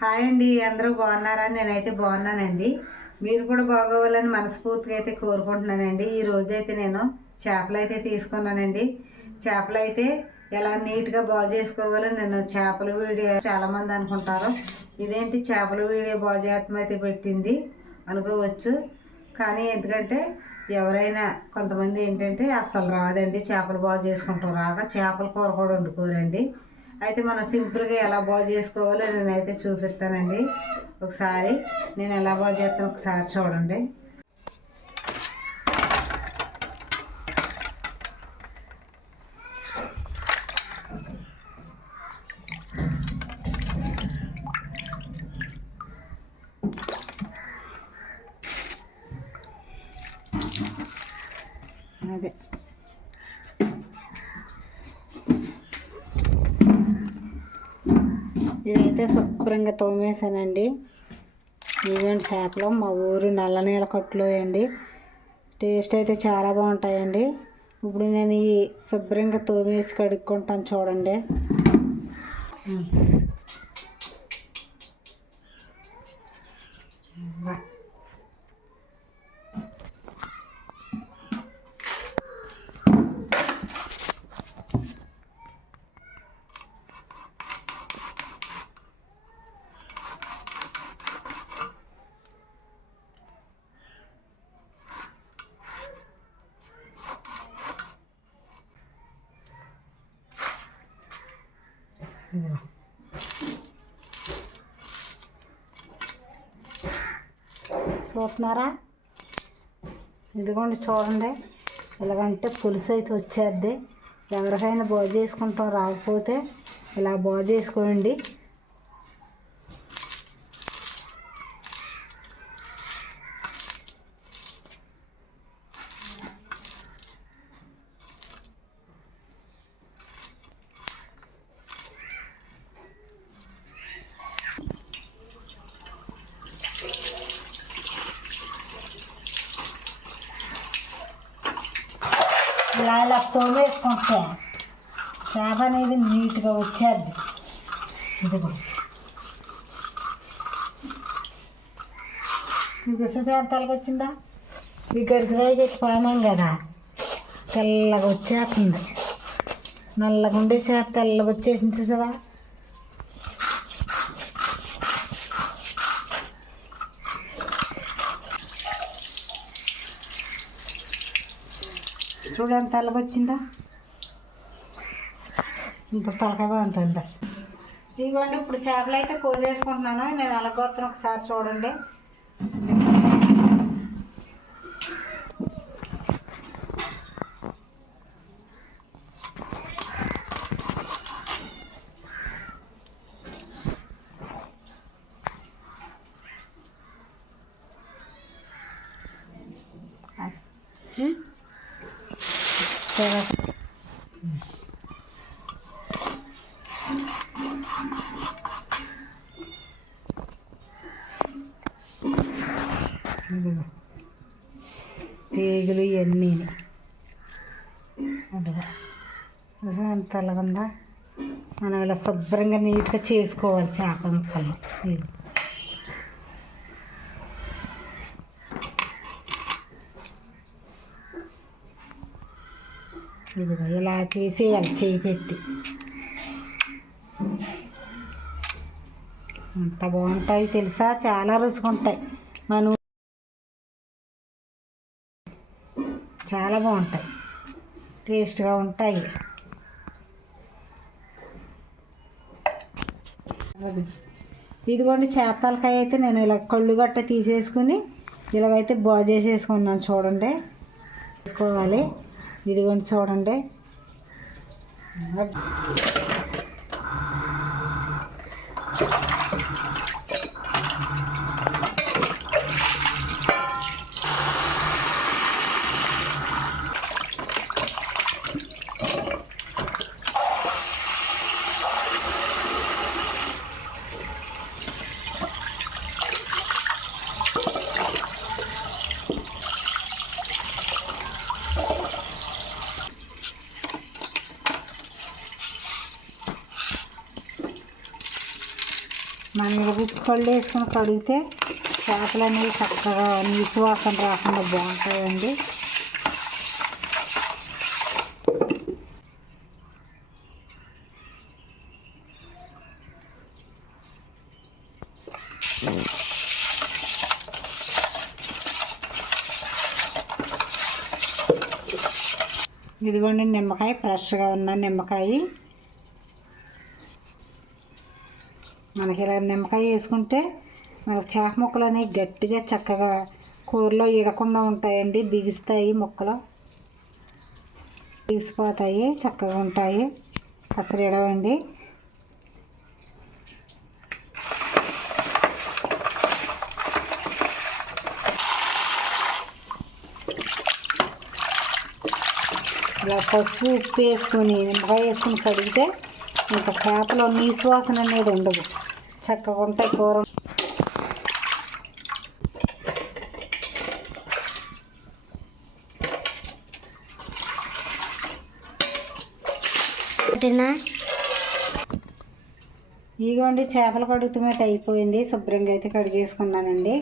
Hi అండి, అందరూ బాగున్నారా? నేనైతే బాగున్నానండి. మీరు కూడా బాగోవాలని మనస్ఫూర్తిగా అయితే కోరుకుంటున్నానండి. ఈ రోజైతే నేను చేపలు అయితే తీసుకున్నానండి. చేపలు అయితే ఎలా నీట్గా బాగు చేసుకోవాలో నేను చేపల వీడియో చాలామంది అనుకుంటారు, ఇదేంటి చేపల వీడియో బాగు చేస్తాం అయితే పెట్టింది అనుకోవచ్చు. కానీ ఎందుకంటే ఎవరైనా కొంతమంది ఏంటంటే అస్సలు రాదండి, చేపలు బాగు చేసుకుంటాం రాగా చేపల కూర కూడా వండుకోరండి. అయితే మనం సింపుల్గా ఎలా బాగు చేసుకోవాలో నేనైతే చూపిస్తానండి. ఒకసారి నేను ఎలా బాగు చేస్తాను ఒకసారి చూడండి. అదే ఇదైతే శుభ్రంగా తోమేసానండి. ఇదిగోండి చేపలు, మా ఊరు నల్ల నీళ్ళ కట్టులో అండి. టేస్ట్ అయితే చాలా బాగుంటాయండి. ఇప్పుడు నేను ఈ శుభ్రంగా తోమేసి కడుక్కుంటాను చూడండి. చూస్తున్నారా? ఇదిగోండి చూడండి, ఇలాగంటే పులుసు అయితే వచ్చేద్ది. ఎవరికైనా బాగు చేసుకుంటాం రాకపోతే ఇలా బాగు చేసుకోండి. ఇలా తోమేసుకుంటే చేప అనేది నీట్గా వచ్చేది. ఇదిగో ఇది సుచేతలకు వచ్చిందా? ఈ గరికరాయి చెట్టు పామాం కదా, తెల్లగా వచ్చేస్తుంది. నల్లగా ఉండే చేప తెల్లగా వచ్చేసింది చూసావా? చూడండి తెల్లగా వచ్చిందా? ఇప్పుడు తలకాయ బాగుంటుందా? ఇదిగోండి ఇప్పుడు చేపలు అయితే కోసేసుకుంటున్నాను. నేను అలగొత్తాను ఒకసారి చూడండి. సరే తీగలు ఇవన్నీ అదిగా ఎంత అలాగుందా. మనం ఇలా శుభ్రంగా నీట్గా చేసుకోవాలి చేప ముక్కలు. ఇదిగో ఇలా తీసేయాలి చేయి పెట్టి. అంత బాగుంటాయి తెలుసా, చాలా రుచిగా ఉంటాయి. మనం చాలా బాగుంటాయి, టేస్ట్గా ఉంటాయి. ఇదిగోండి చేప తలకాయ అయితే నేను ఇలా కళ్ళు గట్ట తీసేసుకుని ఇలాగైతే బాగు చేసేసుకున్నాను చూడండి. తీసుకోవాలి. ఇదిగోండి చూడండి. మనం ఉప్పు కళ్ళు వేసుకొని కడిగితే చేపలు అనేవి చక్కగా నీసు వాసన రాకుండా బాగుంటాయండి. ఇదిగోండి నిమ్మకాయ, ఫ్రెష్గా ఉన్న నిమ్మకాయ. మనకి ఇలా నిమ్మకాయ వేసుకుంటే మనకు చేప ముక్కలు అనేవి గట్టిగా చక్కగా కూరలో ఇడకుండా ఉంటాయండి. బిగిస్తాయి, ముక్కలు బిగిసిపోతాయి, చక్కగా ఉంటాయి, అసలు ఇడవండి. ఇలా పసుపు ఉప్పు వేసుకొని నిమ్మకాయ వేసుకొని కడిగితే ఇంకా చేపలో నీసు వాసన అనేది ఉండదు, చక్కగా ఉంటాయి కూర. ఇదిగోండి చేపల కడుగుతూ మీద అయిపోయింది. శుభ్రంగా అయితే కడిగేసుకున్నానండి.